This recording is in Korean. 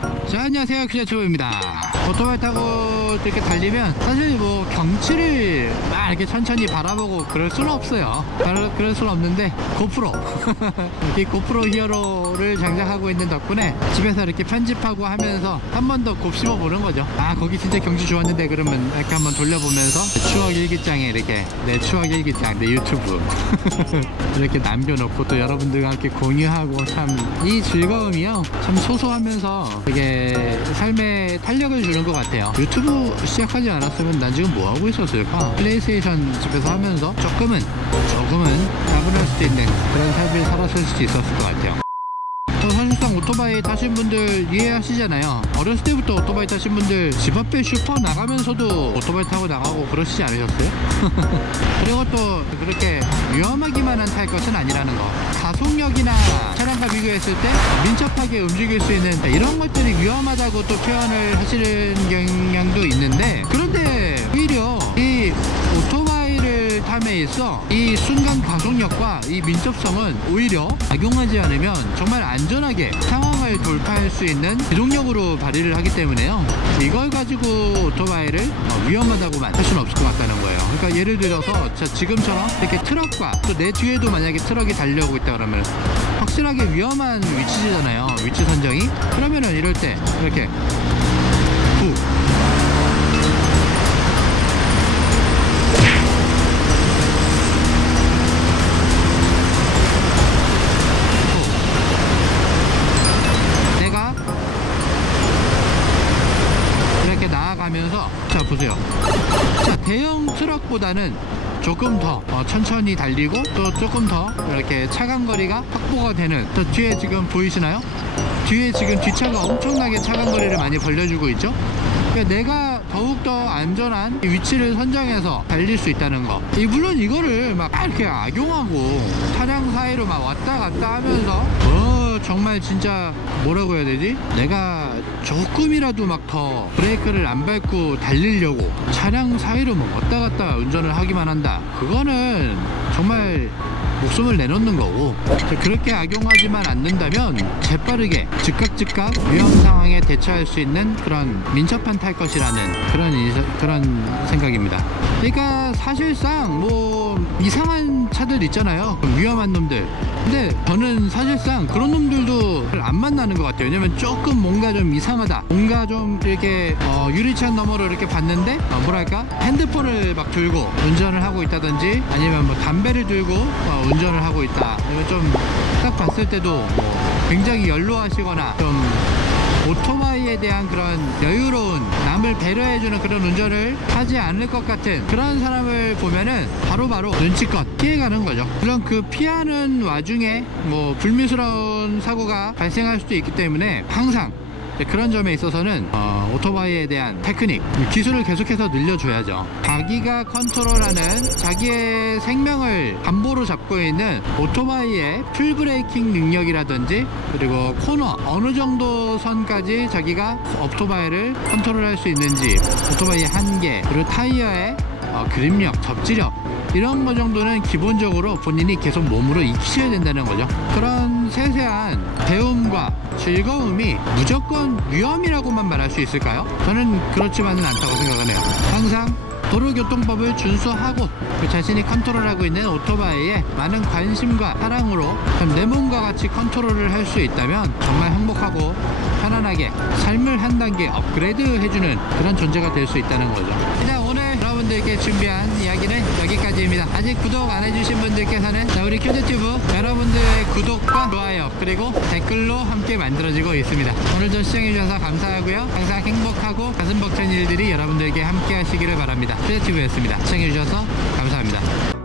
자, 안녕하세요, 큐자초보입니다. 오토바이 타고 이렇게 달리면 사실 뭐 경치를 막 이렇게 천천히 바라보고 그럴 수는 없어요. 그럴 수는 없는데 고프로 이 고프로 히어로를 장착하고 있는 덕분에 집에서 이렇게 편집하고 하면서 한 번 더 곱씹어 보는 거죠. 아, 거기 진짜 경치 좋았는데 그러면 이렇게 한번 돌려보면서 추억 일기장에 이렇게 내 추억 일기장, 내 유튜브 이렇게 남겨놓고 또 여러분들과 함께 공유하고, 참 이 즐거움이요, 참 소소하면서 되게 삶에 탄력을 주는 것 같아요. 유튜브 시작하지 않았으면 난 지금 뭐 하고 있었을까? 플레이스테이션 집에서 하면서 조금은 따분할 수도 있는 그런 삶을 살았을 수도 있었을 것 같아요. 사실상 오토바이 타신 분들 이해하시잖아요. 어렸을 때부터 오토바이 타신 분들 집 앞에 슈퍼 나가면서도 오토바이 타고 나가고 그러시지 않으셨어요? 그리고 또 그렇게 위험하기만 한 탈 것은 아니라는 거. 가속력이나 차량과 비교했을 때 민첩하게 움직일 수 있는 이런 것들이 위험하다고 또 표현을 하시는 경향도 있는데, 그런데 오히려 이 오토바이를 탐에 있어 이 순간 가속력과 이 민첩성은 오히려 악용하지 않으면 정말 안전하게 상황을 돌파할 수 있는 기동력으로 발휘를 하기 때문에요, 이걸 가지고 오토바이를 위험하다고만 할 수는 없을 것 같다는 거예요. 그러니까 예를 들어서 지금처럼 이렇게 트럭과 또 내 뒤에도 만약에 트럭이 달려오고 있다 그러면 확실하게 위험한 위치잖아요, 위치 선정이. 그러면은 이럴 때 이렇게 후 나아가면서, 자 보세요. 자, 대형 트럭보다는 조금 더 천천히 달리고 또 조금 더 이렇게 차간 거리가 확보가 되는, 저 뒤에 지금 보이시나요? 뒤에 지금 뒷차가 엄청나게 차간 거리를 많이 벌려주고 있죠. 그러니까 내가 더욱더 안전한 위치를 선정해서 달릴 수 있다는 거. 물론 이거를 막 이렇게 악용하고 차량 사이로 막 왔다 갔다 하면서 정말 진짜 뭐라고 해야 되지? 내가 조금이라도 막 더 브레이크를 안 밟고 달리려고 차량 사이로 막 왔다 갔다 운전을 하기만 한다, 그거는 정말 목숨을 내놓는 거고, 그렇게 악용하지만 않는다면 재빠르게 즉각 위험 상황에 대처할 수 있는 그런 민첩한 탈 것이라는 그런 생각입니다. 그러니까 사실상 뭐 이상한 차들 있잖아요, 위험한 놈들. 근데 저는 사실상 그런 놈들도 안 만나는 것 같아요. 왜냐면 조금 뭔가 좀 이상하다, 뭔가 좀 이렇게 유리창 너머로 이렇게 봤는데 뭐랄까, 핸드폰을 막 들고 운전을 하고 있다든지, 아니면 뭐 담배를 들고 운전을 하고 있다, 아니면 좀 딱 봤을 때도 뭐 굉장히 연로하시거나 좀 오토바이에 대한 그런 여유로운, 남을 배려해주는 그런 운전을 하지 않을 것 같은 그런 사람을 보면은 바로바로 눈치껏 피해가는 거죠. 물론 그 피하는 와중에 뭐 불미스러운 사고가 발생할 수도 있기 때문에 항상 그런 점에 있어서는 오토바이에 대한 테크닉, 기술을 계속해서 늘려줘야죠. 자기가 컨트롤하는, 자기의 생명을 담보로 잡고 있는 오토바이의 풀브레이킹 능력이라든지, 그리고 코너 어느 정도 선까지 자기가 오토바이를 컨트롤할 수 있는지, 오토바이의 한계, 그리고 타이어의 그립력, 접지력, 이런 거 정도는 기본적으로 본인이 계속 몸으로 익히셔야 된다는 거죠. 그런 세세한 배움과 즐거움이 무조건 위험이라고만 말할 수 있을까요? 저는 그렇지만은 않다고 생각을 해요. 항상 도로교통법을 준수하고 그 자신이 컨트롤하고 있는 오토바이에 많은 관심과 사랑으로 내 몸과 같이 컨트롤을 할 수 있다면 정말 행복하고 편안하게 삶을 한 단계 업그레이드 해주는 그런 존재가 될 수 있다는 거죠. 일단 오늘 여러분들께 준비한 이야기는 여기까지입니다. 아직 구독 안 해주신 분들께서는 우리 큐즈튜브 여러분들의 구독과 좋아요 그리고 댓글로 함께 만들어지고 있습니다. 오늘도 시청해주셔서 감사하고요. 항상 행복하고 가슴 벅찬 일들이 여러분들에게 함께 하시기를 바랍니다. 큐즈튜브였습니다. 시청해주셔서 감사합니다.